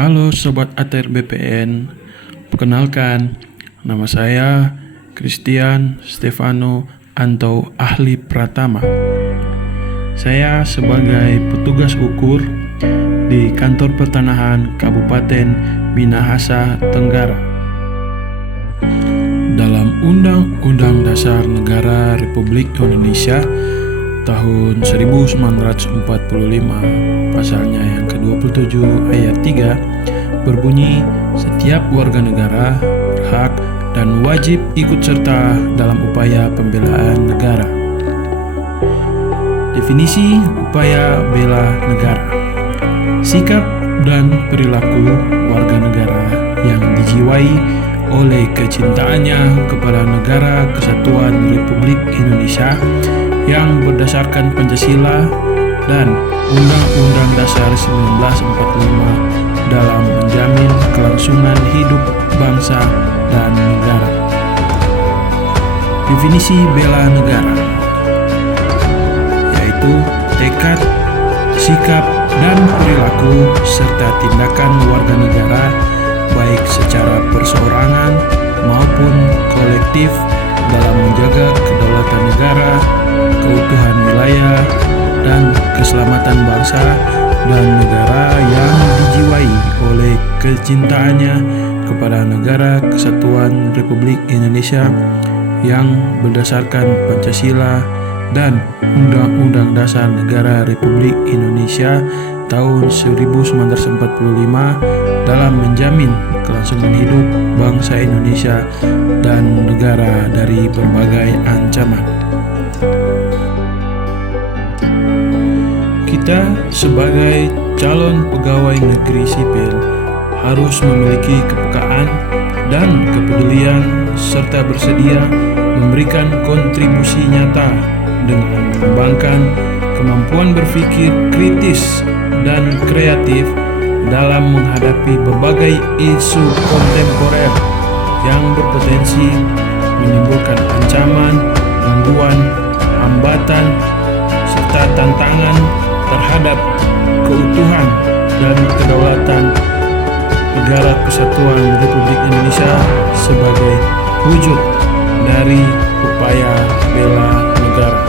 Halo Sobat ATR BPN, perkenalkan nama saya Christian Stefano Anto Ahli Pratama. Saya sebagai petugas ukur di Kantor Pertanahan Kabupaten Minahasa Tenggara. Dalam Undang-Undang Dasar Negara Republik Indonesia tahun 1945, pasalnya yang ke-27 ayat 3 berbunyi, setiap warga negara berhak dan wajib ikut serta dalam upaya pembelaan negara. Definisi upaya bela negara: sikap dan perilaku warga negara yang dijiwai oleh kecintaannya kepada negara kesatuan Republik Indonesia yang berdasarkan Pancasila dan Undang-Undang Dasar 1945 dalam menjamin kelangsungan hidup bangsa dan negara. Definisi bela negara yaitu tekad, sikap, dan perilaku serta tindakan warga negara baik secara perseorangan maupun kolektif dalam menjaga kedaulatan negara, keutuhan wilayah, dan keselamatan bangsa dan negara yang dijiwai oleh kecintaannya kepada negara kesatuan Republik Indonesia yang berdasarkan Pancasila dan Undang-Undang Dasar Negara Republik Indonesia tahun 1945 dalam menjamin kelangsungan hidup bangsa Indonesia dan negara dari berbagai ancaman. Kita sebagai calon pegawai negeri sipil harus memiliki kepekaan dan kepedulian serta bersedia memberikan kontribusi nyata dengan mengembangkan kemampuan berpikir kritis dan kreatif dalam menghadapi berbagai isu kontemporer yang berpotensi menimbulkan ancaman, gangguan, hambatan, serta tantangan terhadap keutuhan dan kedaulatan Negara Kesatuan Republik Indonesia sebagai wujud dari upaya bela negara.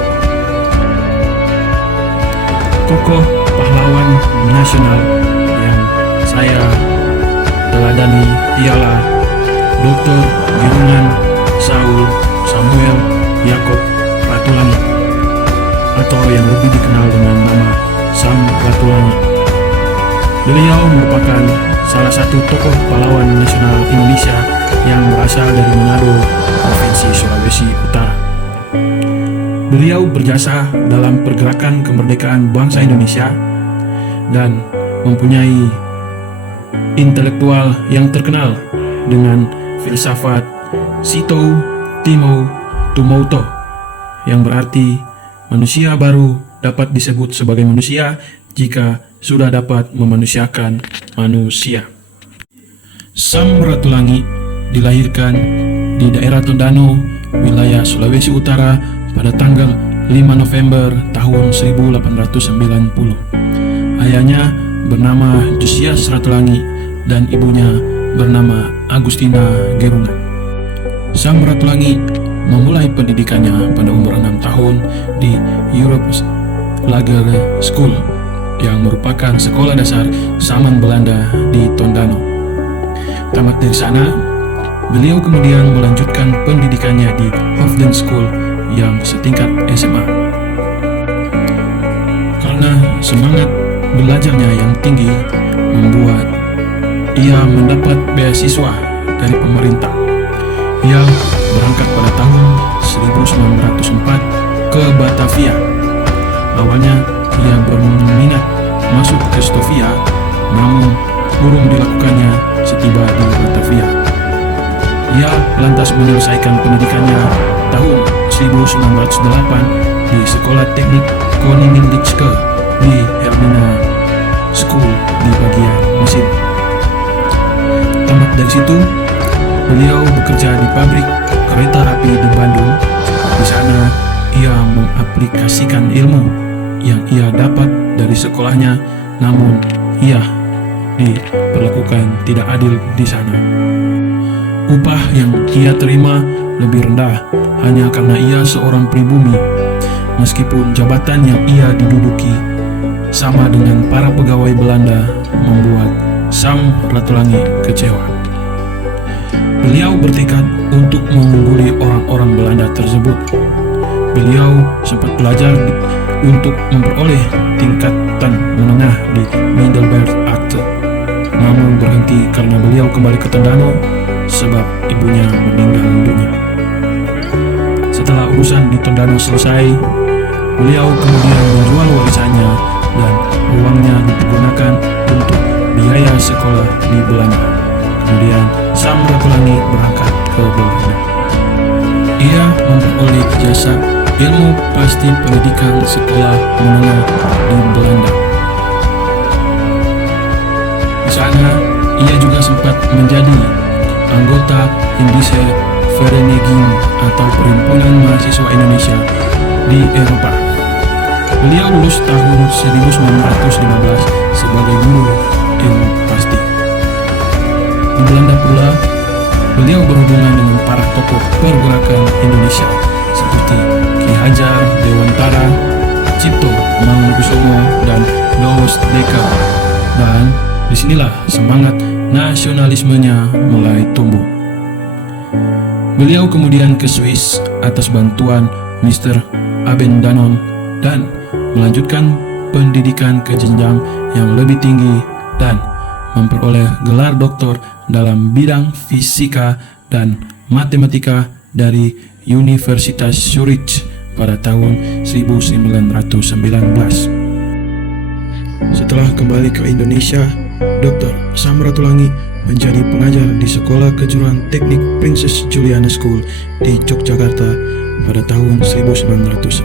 Tokoh pahlawan nasional yang saya teladani ialah Dr. Girungan Saul Samuel Yakob Ratulangi, atau yang lebih dikenal dengan nama Sam Ratulangi. Beliau merupakan salah satu tokoh pahlawan nasional Indonesia yang berasal dari Manado, Provinsi Sulawesi Utara. Beliau berjasa dalam pergerakan kemerdekaan bangsa Indonesia dan mempunyai intelektual yang terkenal dengan filsafat Sito Timo Tumouto, yang berarti manusia baru dapat disebut sebagai manusia jika sudah dapat memanusiakan manusia. Sam Ratulangi dilahirkan di daerah Tondano, wilayah Sulawesi Utara pada tanggal 5 November tahun 1890. Ayahnya bernama Josias Ratulangi dan ibunya bernama Agustina Gerungan. Sam Ratulangi memulai pendidikannya pada umur 6 tahun di Europe Lager School yang merupakan sekolah dasar Saman Belanda di Tondano. Tamat dari sana, beliau kemudian melanjutkan pendidikannya di Hofden School yang setingkat SMA. Karena semangat belajarnya yang tinggi membuat ia mendapat beasiswa dari pemerintah. Ia berangkat pada tahun 1904 ke Batavia. Awalnya ia berminat masuk ke Stovia, namun urung dilakukannya setiba di Batavia. Ia lantas menyelesaikan pendidikannya tahun 1908 di Sekolah Teknik Koningindichke di Hermina School di bagian mesin. Tamat dari situ, beliau bekerja di pabrik kereta api di Bandung. Di sana, ia mengaplikasikan ilmu yang ia dapat dari sekolahnya, namun ia diperlakukan tidak adil di sana. Upah yang ia terima lebih rendah hanya karena ia seorang pribumi, meskipun jabatan yang ia diduduki sama dengan para pegawai Belanda membuat Sam Ratulangi kecewa. Beliau bertekad untuk mengungguli orang-orang Belanda tersebut. Beliau sempat belajar untuk memperoleh tingkatan menengah di Middelburg Akte, namun berhenti karena beliau kembali ke Tondano sebab ibunya meninggal dunia. Setelah urusan di Tondano selesai, beliau kemudian menjual warisannya dan uangnya digunakan untuk biaya sekolah di Belanda. Kemudian Sam Ratulangi berangkat ke Belanda. Ia memperoleh jasa ilmu pasti pendidikan sekolah menengah di Belanda. Di sana, ia juga sempat menjadi anggota Indische Vereniging atau Perhimpunan Mahasiswa Indonesia di Eropa. Beliau lulus tahun 1915 sebagai guru ilmu pasti. Di Belanda pula, beliau berhubungan dengan para tokoh pergerakan Indonesia seperti Ki Hajar Dewantara, Cipto Mangunkusumo, dan Douwes Deka. Dan disinilah semangat nasionalismenya mulai tumbuh. Beliau kemudian ke Swiss atas bantuan Mr. Abendanon dan melanjutkan pendidikan ke jenjang yang lebih tinggi dan memperoleh gelar doktor dalam bidang fisika dan matematika dari Universitas Zurich pada tahun 1919. Setelah kembali ke Indonesia, Dr. Sam Ratulangi menjadi pengajar di Sekolah Kejuruan Teknik Princess Juliana School di Yogyakarta pada tahun 1919.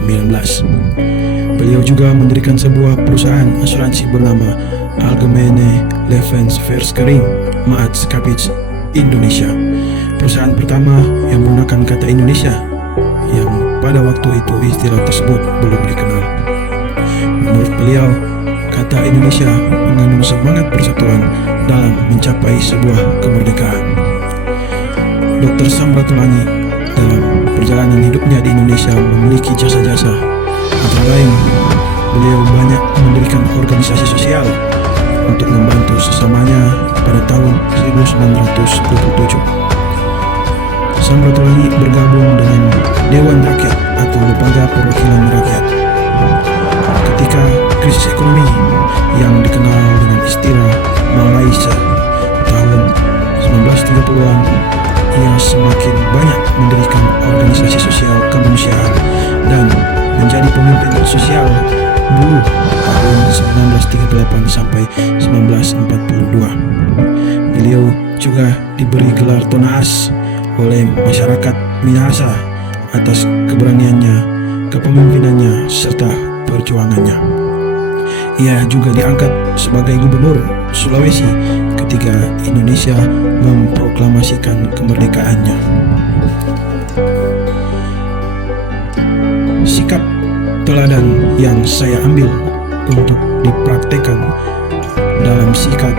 Beliau juga mendirikan sebuah perusahaan asuransi bernama Algemene Levensverzekering Maatschappij Indonesia. Perusahaan pertama yang menggunakan kata Indonesia, yang pada waktu itu istilah tersebut belum dikenal. Menurut beliau, kata Indonesia mengandung semangat persatuan dalam mencapai sebuah kemerdekaan. Dr. Sam Ratulangi dalam perjalanan hidupnya di Indonesia memiliki jasa-jasa. Antara lain, beliau banyak mendirikan organisasi sosial untuk membantu sesamanya pada tahun 1927. Sam Ratulangi bergabung dengan Dewan Rakyat atau Lembaga Perwakilan Rakyat. Ketika krisis ekonomi yang dikenal dengan istilah Malaysia tahun 1930-an, ia semakin banyak mendirikan organisasi sosial kemanusiaan dan menjadi pemimpin sosial buruh tahun 1938 sampai 1942. Beliau juga diberi gelar Tonaas oleh masyarakat Minahasa atas keberaniannya, kepemimpinannya, serta perjuangannya. Ia juga diangkat sebagai gubernur Sulawesi ketika Indonesia memproklamasikan kemerdekaannya. Sikap teladan yang saya ambil untuk dipraktekkan dalam sikap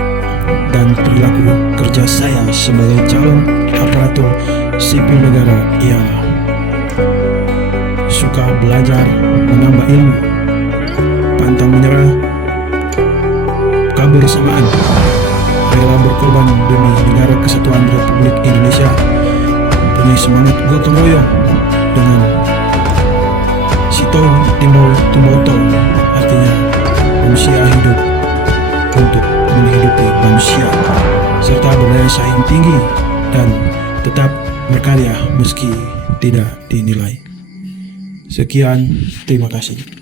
dan perilaku kerja saya sebagai calon aparatur sipil negara ialah suka belajar, menambah ilmu, pantang menyerah, kebersamaan, rela berkorban demi negara kesatuan Republik Indonesia, punya semangat gotong royong dengan Sito Timbo Tumboto, artinya manusia hidup untuk menghidupi manusia, serta berdaya saing tinggi dan tetap berkarya meski tidak dinilai. Sekian, terima kasih.